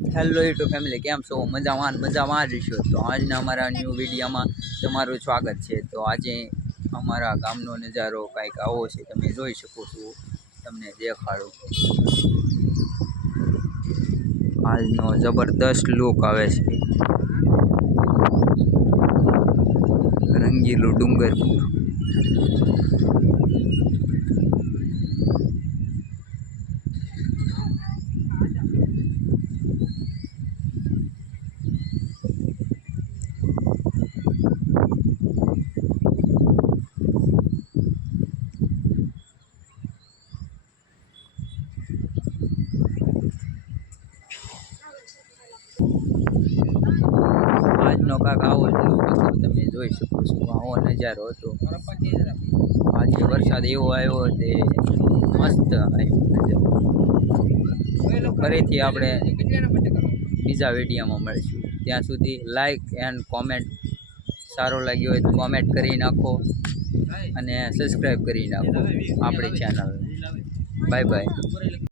Hello YouTube family, કેમ છો? મજામાં જ છો. તો આજના અમારા ન્યૂ વિડીયોમાં તમારું સ્વાગત છે. તો આજે અમારા ગામનો નજારો કાંઈક આવો છે, તમે જોઈ શકો છો. તમને દેખાડું, આજનો જબરદસ્ત લુક આવે છે. રંગીલું ડુંગરપુર. આજનો કાંક આવો લુક હતો, તમે જોઈ શકો છો. આવો નજારો હતો. આજે વરસાદ એવો આવ્યો તે મસ્ત આવ્યો નજારો. ફરીથી આપણે બીજા વિડીયોમાં મળીશું. ત્યાં સુધી લાઈક એન્ડ કોમેન્ટ, સારો લાગ્યો હોય તો કોમેન્ટ કરી નાખો અને સબસ્ક્રાઈબ કરી નાખો આપણી ચેનલને. Bye bye.